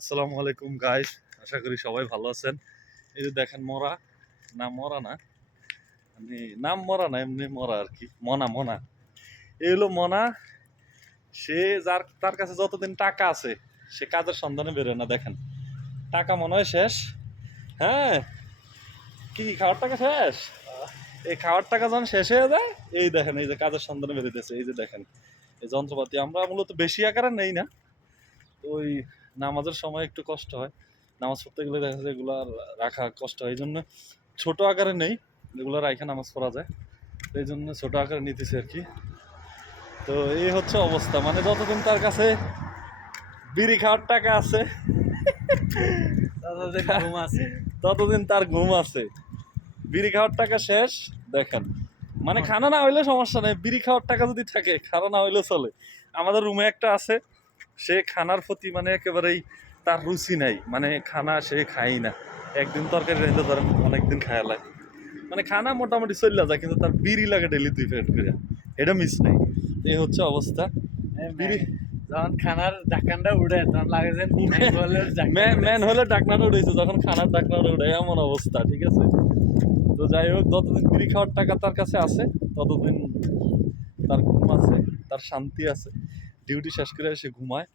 আসসালামু আলাইকুম গাইস, আশা করি সবাই ভালো আছেন। এই যে দেখেন মরা না মরা না মানে নাম মরা না, এমনি মরা আর কি। মনা মনা এই হলো মনা। সে তার কাছে যতদিন টাকা আছে সে কাজের সন্ধানে বেরোয় না। দেখেন টাকা মনে হয় শেষ। হ্যাঁ, কি খাওয়ার টাকা শেষ? এই খাওয়ার টাকা যখন শেষ হয়ে যায়, এই দেখেন এই যে কাজের সন্ধানে বেরোতেছে। এই যে দেখেন এই যন্ত্রপাতি আমরা মূলত বেশি আকারে নেই না। ওই নামাজের সময় একটু কষ্ট হয়, নামাজ পড়তে গেলে দেখা যায় এগুলো রাখা কষ্ট হয়, এই জন্য ছোট আকারে নেই, এগুলো রাখা নামাজ পড়া যায়, এই জন্য ছোট আকারে নিতেছে আর কি। তো এই হচ্ছে অবস্থা, মানে যতদিন তার কাছে বিড়ি খাওয়ার টাকা আছে ততদিন তার ঘুম আছে। বিড়ি খাওয়ার টাকা শেষ, দেখেন মানে খানা না হইলে সমস্যা নেই, বিড়ি খাওয়ার টাকা যদি থাকে খানা না হইলে চলে। আমাদের রুমে একটা আছে, সে খানার প্রতি মানে একেবারেই তার রুচি নাই, মানে খানা সে খাই না। একদিন তরকারি রেঁধে ধরেন অনেকদিন খায়া লাগে, মানে খানা মোটামুটি চলে যায়, কিন্তু তার বিড়ি লাগে ডেলি 2 প্যাকেট করে, এটা মিস নাই। এই হচ্ছে অবস্থা। বিড়ি যখন খানার ঢাকনাটা উড়ে তখন লাগে যে ম্যান হলে ডাকনাটা উঠেছে, যখন খানার ডাকনাটা উঠে এমন অবস্থা। ঠিক আছে, তো যাই হোক, যতদিন বিড়ি খাওয়ার টাকা তার কাছে আছে ততদিন তার ঘুম আছে, তার শান্তি আছে, ডিউটি শেষ করে এসে ঘুমায়।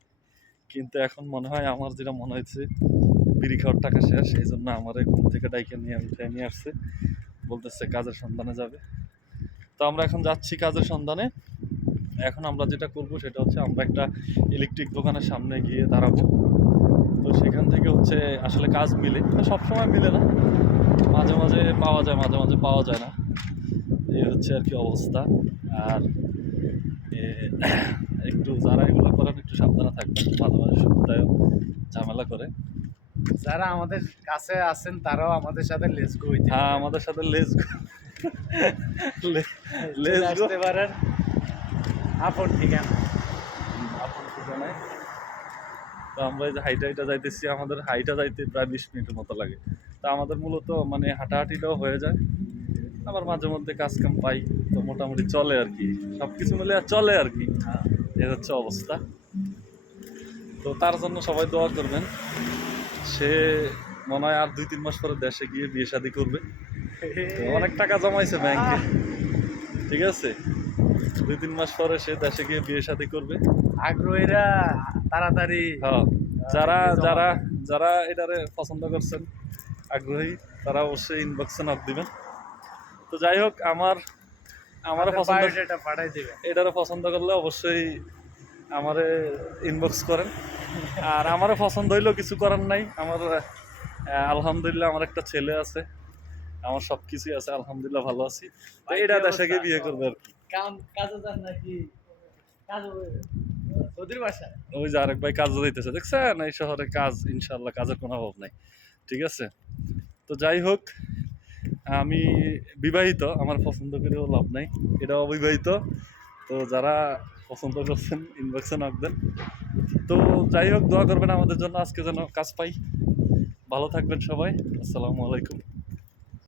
কিন্তু এখন মনে হয়, আমার যেটা মনে হয়েছে, বিড়ি খাওয়ার টাকা শেষ, এই জন্য আমার ঘুম থেকে ডাইকে নিয়ে উঠে নিয়ে আসছে, বলতেছে কাজের সন্ধানে যাবে। তো আমরা এখন যাচ্ছি কাজের সন্ধানে। এখন আমরা যেটা করব সেটা হচ্ছে, আমরা একটা ইলেকট্রিক দোকানের সামনে গিয়ে দাঁড়াবো। তো সেখান থেকে হচ্ছে আসলে কাজ মিলে, সবসময় মিলে না, মাঝে মাঝে পাওয়া যায়, মাঝে মাঝে পাওয়া যায় না। এই হচ্ছে আর কি অবস্থা। আর একটু যারা এগুলো করেন একটু সাবধানে থাকবেন, মাঝে মাঝে সপ্তাহে ঝামেলা করে। যারা আমাদের কাছে আছেন তারাও আমাদের সাথে লেস গো হইতে হ্যাঁ, আমাদের সাথে লেস আসতে পারেন আপন ঠিকানা। আপন ঠিকানায়। তো আমরা এই যে হাইটা যাইতেছি, আমাদের হাইটা যাইতে প্রায় 20 মিনিটের মতো লাগে। তা আমাদের মূলত মানে হাঁটাহাঁটিটাও হয়ে যায়, আবার মাঝে মধ্যে কাজ কাম পাই, তো মোটামুটি চলে আর কি, সব কিছু মিলে আর চলে আর কি। এই হচ্ছে অবস্থা। তো তার জন্য সবাই দোয়া করবেন। সে মনে হয় আর 2-3 মাস পরে দেশে গিয়ে বিয়ে শাদী করবে। তো অনেক টাকা জমাইছে ব্যাংকে, ঠিক আছে, 2-3 মাস পরে সে দেশে গিয়ে বিয়ে শাদী করবে। আগ্রহীরা তাড়াতাড়ি, হ্যাঁ, যারা যারা যারা এটারে পছন্দ করছেন, আগ্রহী, তারা অবশ্যই ইনবক্সে নক দিবেন। তো যাই হোক, আমার পছন্দ, এটা পাঠাই দিবেন। এটারে পছন্দ করলে অবশ্যই আমারে ইনবক্স করেন। আর আমারও পছন্দ হইলেও কিছু করার নাই। আমার আলহামদুলিল্লাহ আমার একটা ছেলে আছে, আমার সব কিছুই আছে, আলহামদুলিল্লাহ ভালো আছি। তো এটা দেশে গিয়ে বিয়ে করবে আর কি। কাজে যান নাকি? ওদের বাসায় ওই যে আরেক ভাই কাজে যাইতেছে, দেখছেন, এই শহরে কাজ, ইনশাল্লাহ কাজের কোনো অভাব নাই। ঠিক আছে, তো যাই হোক, আমি বিবাহিত, আমার পছন্দ করেও লাভ নাই, এটা অবিবাহিত। তো যারা পছন্দ করছেন ইনবক্সে নক দেন। তো যাই হোক, দোয়া করবেন আমাদের জন্য, আজকে যেন কাজ পাই। ভালো থাকবেন সবাই, আসসালামু আলাইকুম।